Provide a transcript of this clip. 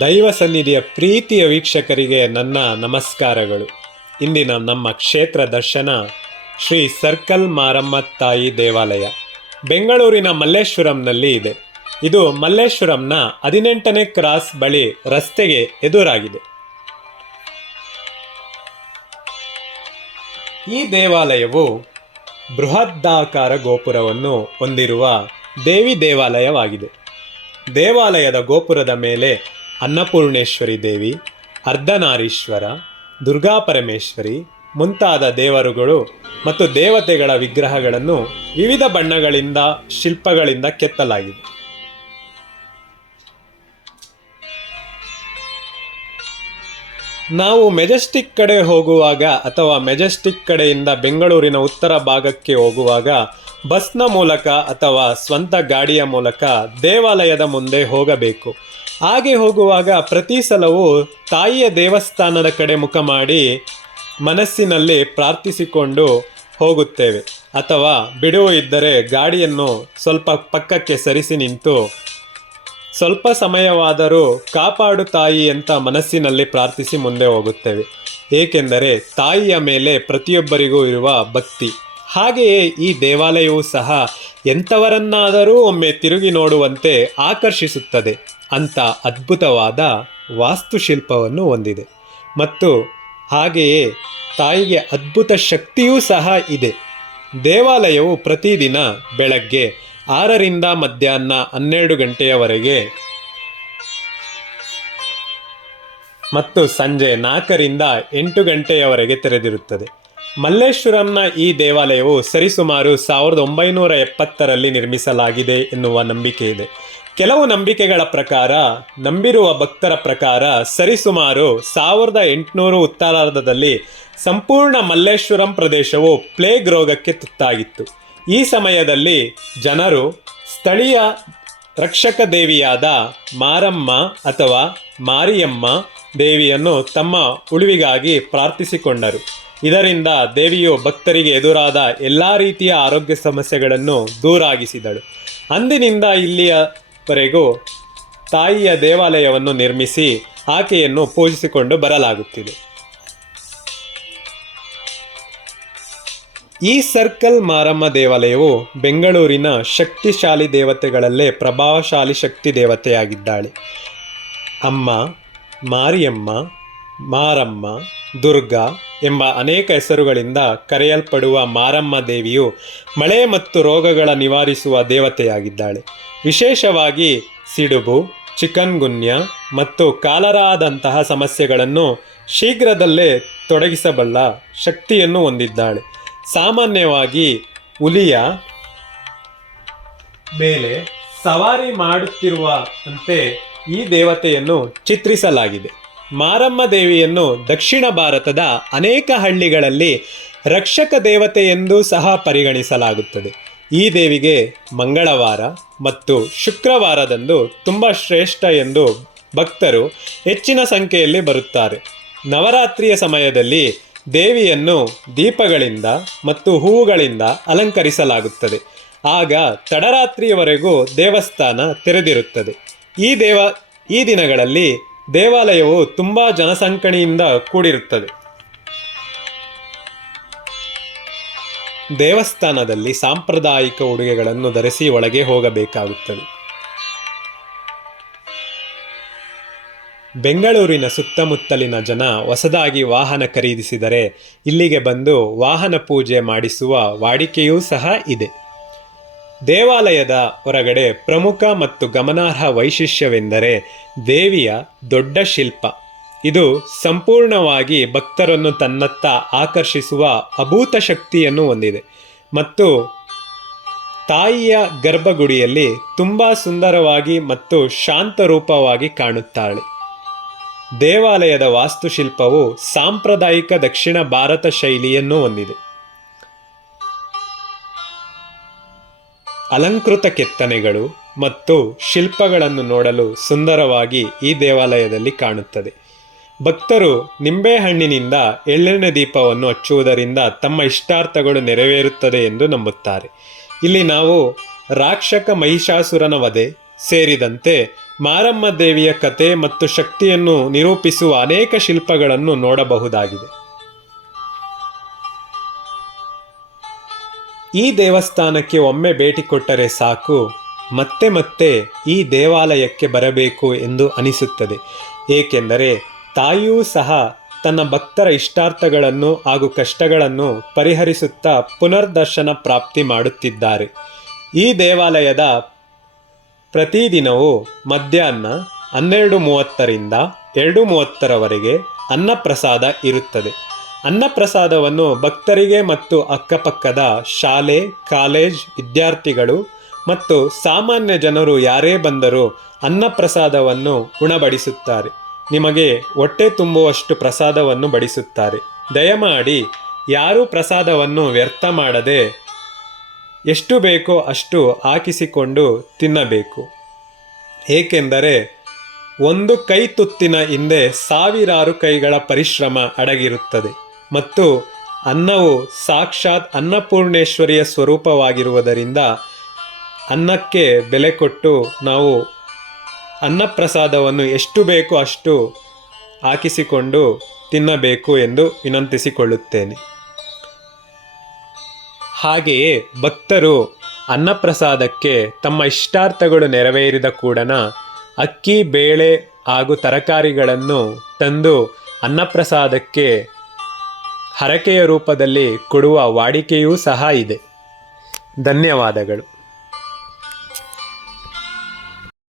ದೈವ ಸನ್ನಿಧಿಯ ಪ್ರೀತಿಯ ವೀಕ್ಷಕರಿಗೆ ನನ್ನ ನಮಸ್ಕಾರಗಳು. ಇಂದಿನ ನಮ್ಮ ಕ್ಷೇತ್ರ ದರ್ಶನ ಶ್ರೀ ಸರ್ಕಲ್ ಮಾರಮ್ಮ ತಾಯಿ ದೇವಾಲಯ. ಬೆಂಗಳೂರಿನ ಮಲ್ಲೇಶ್ವರಂನಲ್ಲಿ ಇದೆ. ಇದು ಮಲ್ಲೇಶ್ವರಂನ ಹದಿನೆಂಟನೇ ಕ್ರಾಸ್ ಬಳಿ ರಸ್ತೆಗೆ ಎದುರಾಗಿದೆ. ಈ ದೇವಾಲಯವು ಬೃಹದಾಕಾರ ಗೋಪುರವನ್ನು ಹೊಂದಿರುವ ದೇವಿ ದೇವಾಲಯವಾಗಿದೆ. ದೇವಾಲಯದ ಗೋಪುರದ ಮೇಲೆ ಅನ್ನಪೂರ್ಣೇಶ್ವರಿ ದೇವಿ, ಅರ್ಧನಾರೀಶ್ವರ, ದುರ್ಗಾ ಪರಮೇಶ್ವರಿ ಮುಂತಾದ ದೇವರುಗಳು ಮತ್ತು ದೇವತೆಗಳ ವಿಗ್ರಹಗಳನ್ನು ವಿವಿಧ ಬಣ್ಣಗಳಿಂದ, ಶಿಲ್ಪಗಳಿಂದ ಕೆತ್ತಲಾಗಿದೆ. ನಾವು ಮೆಜೆಸ್ಟಿಕ್ ಕಡೆ ಹೋಗುವಾಗ ಅಥವಾ ಮೆಜೆಸ್ಟಿಕ್ ಕಡೆಯಿಂದ ಬೆಂಗಳೂರಿನ ಉತ್ತರ ಭಾಗಕ್ಕೆ ಹೋಗುವಾಗ ಬಸ್ನ ಮೂಲಕ ಅಥವಾ ಸ್ವಂತ ಗಾಡಿಯ ಮೂಲಕ ದೇವಾಲಯದ ಮುಂದೆ ಹೋಗಬೇಕು. ಹಾಗೆ ಹೋಗುವಾಗ ಪ್ರತಿ ಸಲವೂ ತಾಯಿಯ ದೇವಸ್ಥಾನದ ಕಡೆ ಮುಖ ಮಾಡಿ ಮನಸ್ಸಿನಲ್ಲಿ ಪ್ರಾರ್ಥಿಸಿಕೊಂಡು ಹೋಗುತ್ತೇವೆ. ಅಥವಾ ಬಿಡುವು ಇದ್ದರೆ ಗಾಡಿಯನ್ನು ಸ್ವಲ್ಪ ಪಕ್ಕಕ್ಕೆ ಸರಿಸಿ ನಿಂತು ಸ್ವಲ್ಪ ಸಮಯವಾದರೂ ಕಾಪಾಡು ತಾಯಿ ಅಂತ ಮನಸ್ಸಿನಲ್ಲಿ ಪ್ರಾರ್ಥಿಸಿ ಮುಂದೆ ಹೋಗುತ್ತೇವೆ. ಏಕೆಂದರೆ ತಾಯಿಯ ಮೇಲೆ ಪ್ರತಿಯೊಬ್ಬರಿಗೂ ಇರುವ ಭಕ್ತಿ. ಹಾಗೆಯೇ ಈ ದೇವಾಲಯವು ಸಹ ಎಂಥವರನ್ನಾದರೂ ಒಮ್ಮೆ ತಿರುಗಿ ನೋಡುವಂತೆ ಆಕರ್ಷಿಸುತ್ತದೆ ಅಂತ ಅದ್ಭುತವಾದ ವಾಸ್ತುಶಿಲ್ಪವನ್ನು ಹೊಂದಿದೆ. ಮತ್ತು ಹಾಗೆಯೇ ತಾಯಿಗೆ ಅದ್ಭುತ ಶಕ್ತಿಯೂ ಸಹ ಇದೆ. ದೇವಾಲಯವು ಪ್ರತಿದಿನ ಬೆಳಗ್ಗೆ ಆರರಿಂದ ಮಧ್ಯಾಹ್ನ ಹನ್ನೆರಡು ಗಂಟೆಯವರೆಗೆ ಮತ್ತು ಸಂಜೆ ನಾಲ್ಕರಿಂದ ಎಂಟು ಗಂಟೆಯವರೆಗೆ ತೆರೆದಿರುತ್ತದೆ. ಮಲ್ಲೇಶ್ವರಂನ ಈ ದೇವಾಲಯವು ಸರಿಸುಮಾರು ಸಾವಿರದ ಒಂಬೈನೂರ ಎಪ್ಪತ್ತರಲ್ಲಿ ನಿರ್ಮಿಸಲಾಗಿದೆ ಎನ್ನುವ ನಂಬಿಕೆ ಇದೆ. ಕೆಲವು ನಂಬಿಕೆಗಳ ಪ್ರಕಾರ, ನಂಬಿರುವ ಭಕ್ತರ ಪ್ರಕಾರ ಸರಿಸುಮಾರು ಸಾವಿರದ ಎಂಟುನೂರು ಉತ್ತರಾರ್ಧದಲ್ಲಿ ಸಂಪೂರ್ಣ ಮಲ್ಲೇಶ್ವರಂ ಪ್ರದೇಶವು ಪ್ಲೇಗ್ ರೋಗಕ್ಕೆ ತುತ್ತಾಗಿತ್ತು. ಈ ಸಮಯದಲ್ಲಿ ಜನರು ಸ್ಥಳೀಯ ರಕ್ಷಕ ದೇವಿಯಾದ ಮಾರಮ್ಮ ಅಥವಾ ಮಾರಿಯಮ್ಮ ದೇವಿಯನ್ನು ತಮ್ಮ ಉಳಿವಿಗಾಗಿ ಪ್ರಾರ್ಥಿಸಿಕೊಂಡರು. ಇದರಿಂದ ದೇವಿಯು ಭಕ್ತರಿಗೆ ಎದುರಾದ ಎಲ್ಲ ರೀತಿಯ ಆರೋಗ್ಯ ಸಮಸ್ಯೆಗಳನ್ನು ದೂರಾಗಿಸಿದಳು. ಅಂದಿನಿಂದ ಇಲ್ಲಿಯವರೆಗೂ ತಾಯಿಯ ದೇವಾಲಯವನ್ನು ನಿರ್ಮಿಸಿ ಆಕೆಯನ್ನು ಪೂಜಿಸಿಕೊಂಡು ಬರಲಾಗುತ್ತಿದೆ. ಈ ಸರ್ಕಲ್ ಮಾರಮ್ಮ ದೇವಾಲಯವು ಬೆಂಗಳೂರಿನ ಶಕ್ತಿಶಾಲಿ ದೇವತೆಗಳಲ್ಲೇ ಪ್ರಭಾವಶಾಲಿ ಶಕ್ತಿ ದೇವತೆಯಾಗಿದ್ದಾಳೆ. ಅಮ್ಮ ಮಾರಿಯಮ್ಮ, ಮಾರಮ್ಮ, ದುರ್ಗಾ ಎಂಬ ಅನೇಕ ಹೆಸರುಗಳಿಂದ ಕರೆಯಲ್ಪಡುವ ಮಾರಮ್ಮ ದೇವಿಯು ಮಳೆ ಮತ್ತು ರೋಗಗಳ ನಿವಾರಿಸುವ ದೇವತೆಯಾಗಿದ್ದಾಳೆ. ವಿಶೇಷವಾಗಿ ಸಿಡುಬು, ಚಿಕನ್ಗುನ್ಯ ಮತ್ತು ಕಾಲರಾದಂತಹ ಸಮಸ್ಯೆಗಳನ್ನು ಶೀಘ್ರದಲ್ಲೇ ತೊಡಗಿಸಬಲ್ಲ ಶಕ್ತಿಯನ್ನು ಹೊಂದಿದ್ದಾಳೆ. ಸಾಮಾನ್ಯವಾಗಿ ಹುಲಿಯ ಮೇಲೆ ಸವಾರಿ ಮಾಡುತ್ತಿರುವ ಅಂತೆ ಈ ದೇವತೆಯನ್ನು ಚಿತ್ರಿಸಲಾಗಿದೆ. ಮಾರಮ್ಮ ದೇವಿಯನ್ನು ದಕ್ಷಿಣ ಭಾರತದ ಅನೇಕ ಹಳ್ಳಿಗಳಲ್ಲಿ ರಕ್ಷಕ ದೇವತೆ ಎಂದು ಸಹ ಪರಿಗಣಿಸಲಾಗುತ್ತದೆ. ಈ ದೇವಿಗೆ ಮಂಗಳವಾರ ಮತ್ತು ಶುಕ್ರವಾರದಂದು ತುಂಬ ಶ್ರೇಷ್ಠ ಎಂದು ಭಕ್ತರು ಹೆಚ್ಚಿನ ಸಂಖ್ಯೆಯಲ್ಲಿ ಬರುತ್ತಾರೆ. ನವರಾತ್ರಿಯ ಸಮಯದಲ್ಲಿ ದೇವಿಯನ್ನು ದೀಪಗಳಿಂದ ಮತ್ತು ಹೂವುಗಳಿಂದ ಅಲಂಕರಿಸಲಾಗುತ್ತದೆ. ಆಗ ತಡರಾತ್ರಿಯವರೆಗೂ ದೇವಸ್ಥಾನ ತೆರೆದಿರುತ್ತದೆ. ಈ ದೇವ, ಈ ದಿನಗಳಲ್ಲಿ ದೇವಾಲಯವು ತುಂಬ ಜನಸಂಕಣಿಯಿಂದ ಕೂಡಿರುತ್ತದೆ. ದೇವಸ್ಥಾನದಲ್ಲಿ ಸಾಂಪ್ರದಾಯಿಕ ಉಡುಗೆಗಳನ್ನು ಧರಿಸಿ ಒಳಗೆ ಹೋಗಬೇಕಾಗುತ್ತದೆ. ಬೆಂಗಳೂರಿನ ಸುತ್ತಮುತ್ತಲಿನ ಜನ ಹೊಸದಾಗಿ ವಾಹನ ಖರೀದಿಸಿದರೆ ಇಲ್ಲಿಗೆ ಬಂದು ವಾಹನ ಪೂಜೆ ಮಾಡಿಸುವ ವಾಡಿಕೆಯೂ ಸಹ ಇದೆ. ದೇವಾಲಯದ ಹೊರಗಡೆ ಪ್ರಮುಖ ಮತ್ತು ಗಮನಾರ್ಹ ವೈಶಿಷ್ಟ್ಯವೆಂದರೆ ದೇವಿಯ ದೊಡ್ಡ ಶಿಲ್ಪ. ಇದು ಸಂಪೂರ್ಣವಾಗಿ ಭಕ್ತರನ್ನು ತನ್ನತ್ತ ಆಕರ್ಷಿಸುವ ಅಭೂತ ಶಕ್ತಿಯನ್ನು ಹೊಂದಿದೆ ಮತ್ತು ತಾಯಿಯ ಗರ್ಭಗುಡಿಯಲ್ಲಿ ತುಂಬ ಸುಂದರವಾಗಿ ಮತ್ತು ಶಾಂತರೂಪವಾಗಿ ಕಾಣುತ್ತಾಳೆ. ದೇವಾಲಯದ ವಾಸ್ತುಶಿಲ್ಪವು ಸಾಂಪ್ರದಾಯಿಕ ದಕ್ಷಿಣ ಭಾರತ ಶೈಲಿಯನ್ನು ಹೊಂದಿದೆ. ಅಲಂಕೃತ ಕೆತ್ತನೆಗಳು ಮತ್ತು ಶಿಲ್ಪಗಳನ್ನು ನೋಡಲು ಸುಂದರವಾಗಿ ಈ ದೇವಾಲಯದಲ್ಲಿ ಕಾಣುತ್ತದೆ. ಭಕ್ತರು ನಿಂಬೆಹಣ್ಣಿನಿಂದ ಎಳ್ಳೆಣ್ಣೆ ದೀಪವನ್ನು ಹಚ್ಚುವುದರಿಂದ ತಮ್ಮ ಇಷ್ಟಾರ್ಥಗಳು ನೆರವೇರುತ್ತದೆ ಎಂದು ನಂಬುತ್ತಾರೆ. ಇಲ್ಲಿ ನಾವು ರಾಕ್ಷಕ ಮಹಿಷಾಸುರನ ವಧೆ ಸೇರಿದಂತೆ ಮಾರಮ್ಮ ದೇವಿಯ ಕತೆ ಮತ್ತು ಶಕ್ತಿಯನ್ನು ನಿರೂಪಿಸುವ ಅನೇಕ ಶಿಲ್ಪಗಳನ್ನು ನೋಡಬಹುದಾಗಿದೆ. ಈ ದೇವಸ್ಥಾನಕ್ಕೆ ಒಮ್ಮೆ ಭೇಟಿ ಕೊಟ್ಟರೆ ಸಾಕು. ಮತ್ತೆ ಮತ್ತೆ ಈ ದೇವಾಲಯಕ್ಕೆ ಬರಬೇಕು ಎಂದು ಅನಿಸುತ್ತದೆ. ಏಕೆಂದರೆ ತಾಯಿಯೂ ಸಹ ತನ್ನ ಭಕ್ತರ ಇಷ್ಟಾರ್ಥಗಳನ್ನು ಹಾಗೂ ಕಷ್ಟಗಳನ್ನು ಪರಿಹರಿಸುತ್ತಾ ಪುನರ್ದರ್ಶನ ಪ್ರಾಪ್ತಿ ಮಾಡುತ್ತಿದ್ದಾರೆ. ಈ ದೇವಾಲಯದ ಪ್ರತಿದಿನವೂ ಮಧ್ಯಾಹ್ನ ಹನ್ನೆರಡು ಮೂವತ್ತರಿಂದ ಎರಡು ಮೂವತ್ತರವರೆಗೆ ಅನ್ನಪ್ರಸಾದ ಇರುತ್ತದೆ. ಅನ್ನಪ್ರಸಾದವನ್ನು ಭಕ್ತರಿಗೆ ಮತ್ತು ಅಕ್ಕಪಕ್ಕದ ಶಾಲೆ, ಕಾಲೇಜ್ ವಿದ್ಯಾರ್ಥಿಗಳು ಮತ್ತು ಸಾಮಾನ್ಯ ಜನರು ಯಾರೇ ಬಂದರೂ ಅನ್ನಪ್ರಸಾದವನ್ನು ಉಣಬಡಿಸುತ್ತಾರೆ. ನಿಮಗೆ ಹೊಟ್ಟೆ ತುಂಬುವಷ್ಟು ಪ್ರಸಾದವನ್ನು ಬಡಿಸುತ್ತಾರೆ. ದಯಮಾಡಿ ಯಾರೂ ಪ್ರಸಾದವನ್ನು ವ್ಯರ್ಥ ಮಾಡದೆ ಎಷ್ಟು ಬೇಕೋ ಅಷ್ಟು ಹಾಕಿಸಿಕೊಂಡು ತಿನ್ನಬೇಕು. ಏಕೆಂದರೆ ಒಂದು ಕೈ ತುತ್ತಿನ ಹಿಂದೆ ಸಾವಿರಾರು ಕೈಗಳ ಪರಿಶ್ರಮ ಅಡಗಿರುತ್ತದೆ. ಮತ್ತು ಅನ್ನವು ಸಾಕ್ಷಾತ್ ಅನ್ನಪೂರ್ಣೇಶ್ವರಿಯ ಸ್ವರೂಪವಾಗಿರುವುದರಿಂದ ಅನ್ನಕ್ಕೆ ಬೆಲೆ ಕೊಟ್ಟು ನಾವು ಅನ್ನಪ್ರಸಾದವನ್ನು ಎಷ್ಟು ಬೇಕೋ ಅಷ್ಟು ಹಾಕಿಸಿಕೊಂಡು ತಿನ್ನಬೇಕು ಎಂದು ವಿನಂತಿಸಿಕೊಳ್ಳುತ್ತೇನೆ. ಹಾಗೆಯೇ ಭಕ್ತರು ಅನ್ನಪ್ರಸಾದಕ್ಕೆ ತಮ್ಮ ಇಷ್ಟಾರ್ಥಗಳು ನೆರವೇರಿದ ಕೂಡನ ಅಕ್ಕಿ, ಬೇಳೆ ಹಾಗೂ ತರಕಾರಿಗಳನ್ನು ತಂದು ಅನ್ನಪ್ರಸಾದಕ್ಕೆ ಹರಕೆಯ ರೂಪದಲ್ಲಿ ಕೊಡುವ ವಾಡಿಕೆಯೂ ಸಹ ಇದೆ. ಧನ್ಯವಾದಗಳು.